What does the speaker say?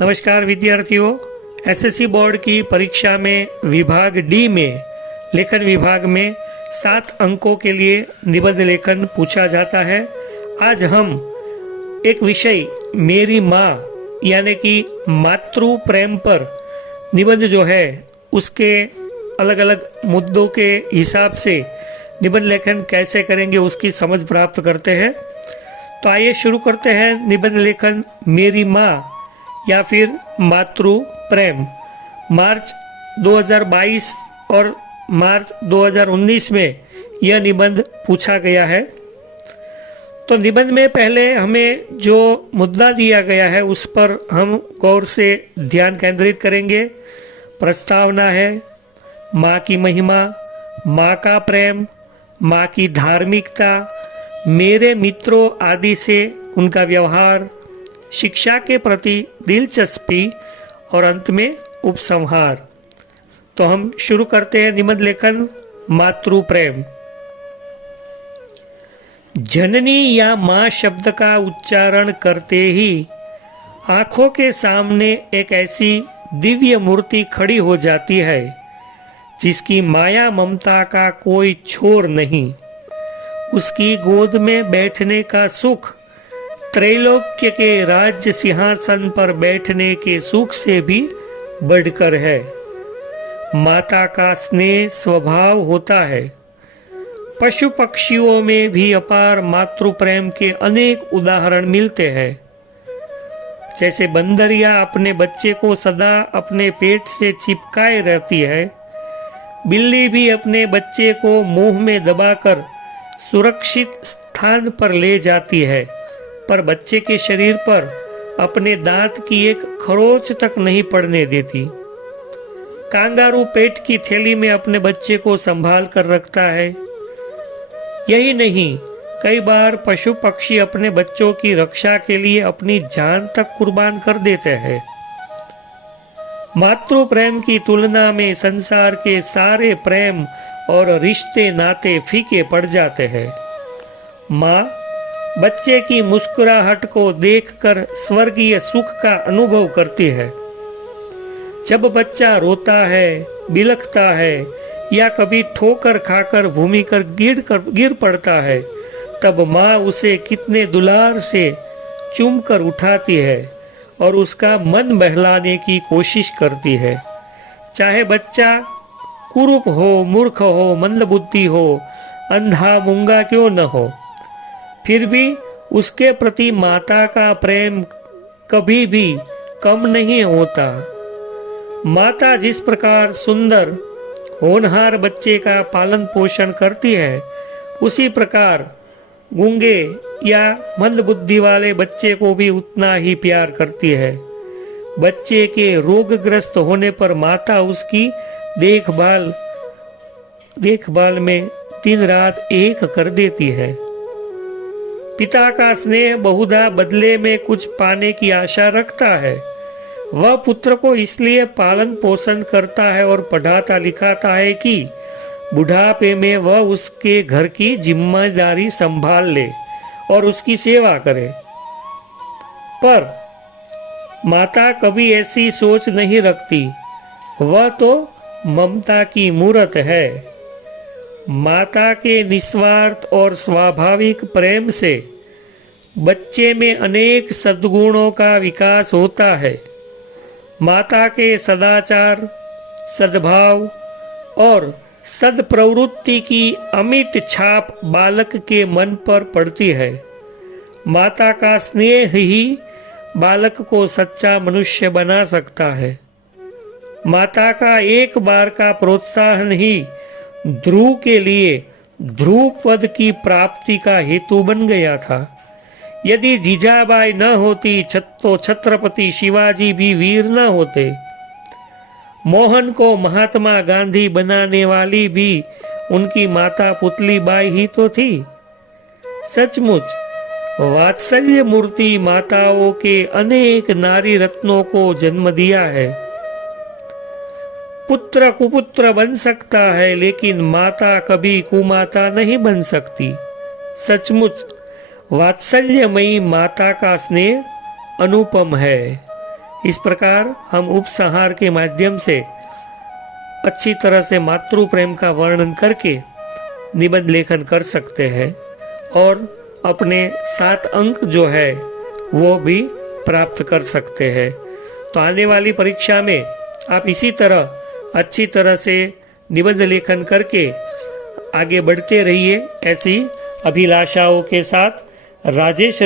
नमस्कार विद्यार्थियों, SSC board की परीक्षा में विभाग डी में लेखन विभाग में 7 अंकों के लिए निबंध लेखन पूछा जाता है। आज हम एक विषय मेरी माँ यानी कि मातृ प्रेम पर निबंध जो है उसके अलग अलग मुद्दों के हिसाब से निबंध लेखन कैसे करेंगे उसकी समझ प्राप्त करते हैं। तो आइए शुरू करते हैं निबंध लेखन मेरी माँ या फिर मातृ प्रेम। मार्च 2022 और मार्च 2019 में यह निबंध पूछा गया है। तो निबंध में पहले हमें जो मुद्दा दिया गया है उस पर हम गौर से ध्यान केंद्रित करेंगे। प्रस्तावना है माँ की महिमा, माँ का प्रेम, माँ की धार्मिकता, मेरे मित्रों आदि से उनका व्यवहार, शिक्षा के प्रति दिलचस्पी और अंत में उपसंहार। तो हम शुरू करते हैं निबंध लेखन मातृ प्रेम। जननी या माँ शब्द का उच्चारण करते ही आंखों के सामने एक ऐसी दिव्य मूर्ति खड़ी हो जाती है जिसकी माया ममता का कोई छोर नहीं। उसकी गोद में बैठने का सुख त्रैलोक्य के राज्य सिंहासन पर बैठने के सुख से भी बढ़कर है। माता का स्नेह स्वभाव होता है। पशु पक्षियों में भी अपार मातृ प्रेम के अनेक उदाहरण मिलते हैं। जैसे बंदरिया अपने बच्चे को सदा अपने पेट से चिपकाए रहती है, बिल्ली भी अपने बच्चे को मुंह में दबाकर सुरक्षित स्थान पर ले जाती है, पर बच्चे के शरीर पर अपने दांत की एक खरोंच तक नहीं पड़ने देती। कांगारू पेट की थैली में अपने बच्चे को संभाल कर रखता है। यही नहीं, कई बार पशु पक्षी अपने बच्चों की रक्षा के लिए अपनी जान तक कुर्बान कर देते हैं। मातृ प्रेम की तुलना में संसार के सारे प्रेम और रिश्ते नाते फीके पड़ जाते हैं। माँ बच्चे की मुस्कुराहट को देखकर स्वर्गीय सुख का अनुभव करती है। जब बच्चा रोता है, बिलखता है या कभी ठोकर खाकर भूमि पर गिर पड़ता है, तब माँ उसे कितने दुलार से चूमकर उठाती है और उसका मन बहलाने की कोशिश करती है। चाहे बच्चा कुरूप हो, मूर्ख हो, मंदबुद्धि हो, अंधा मूंगा क्यों न हो, फिर भी उसके प्रति माता का प्रेम कभी भी कम नहीं होता। माता जिस प्रकार सुंदर होनहार बच्चे का पालन पोषण करती है, उसी प्रकार गूंगे या मंदबुद्धि वाले बच्चे को भी उतना ही प्यार करती है। बच्चे के रोगग्रस्त होने पर माता उसकी देखभाल में दिन रात एक कर देती है। पिता का स्नेह बहुधा बदले में कुछ पाने की आशा रखता है। वह पुत्र को इसलिए पालन पोषण करता है और पढ़ाता लिखाता है कि बुढ़ापे में वह उसके घर की जिम्मेदारी संभाल ले और उसकी सेवा करे। पर माता कभी ऐसी सोच नहीं रखती। वह तो ममता की मूरत है। माता के निस्वार्थ और स्वाभाविक प्रेम से बच्चे में अनेक सद्गुणों का विकास होता है। माता के सदाचार, सद्भाव और सद्प्रवृत्ति की अमिट छाप बालक के मन पर पड़ती है। माता का स्नेह ही बालक को सच्चा मनुष्य बना सकता है। माता का एक बार का प्रोत्साहन ही ध्रुव के लिए ध्रुव पद की प्राप्ति का हेतु बन गया था। यदि जीजाबाई न होती तो छत्रपति शिवाजी भी वीर न होते। मोहन को महात्मा गांधी बनाने वाली भी उनकी माता पुतलीबाई ही तो थी। सचमुच वात्सल्य मूर्ति माताओं के अनेक नारी रत्नों को जन्म दिया है। पुत्र कुपुत्र बन सकता है, लेकिन माता कभी कुमाता नहीं बन सकती। सचमुच वात्सल्यमयी माता का स्नेह अनुपम है। इस प्रकार हम उपसंहार के माध्यम से अच्छी तरह से मातृ प्रेम का वर्णन करके निबंध लेखन कर सकते हैं और अपने 7 अंक जो है वो भी प्राप्त कर सकते हैं। तो आने वाली परीक्षा में आप इसी तरह अच्छी तरह से निबंध लेखन करके आगे बढ़ते रहिए। ऐसी अभिलाषाओं के साथ राजेश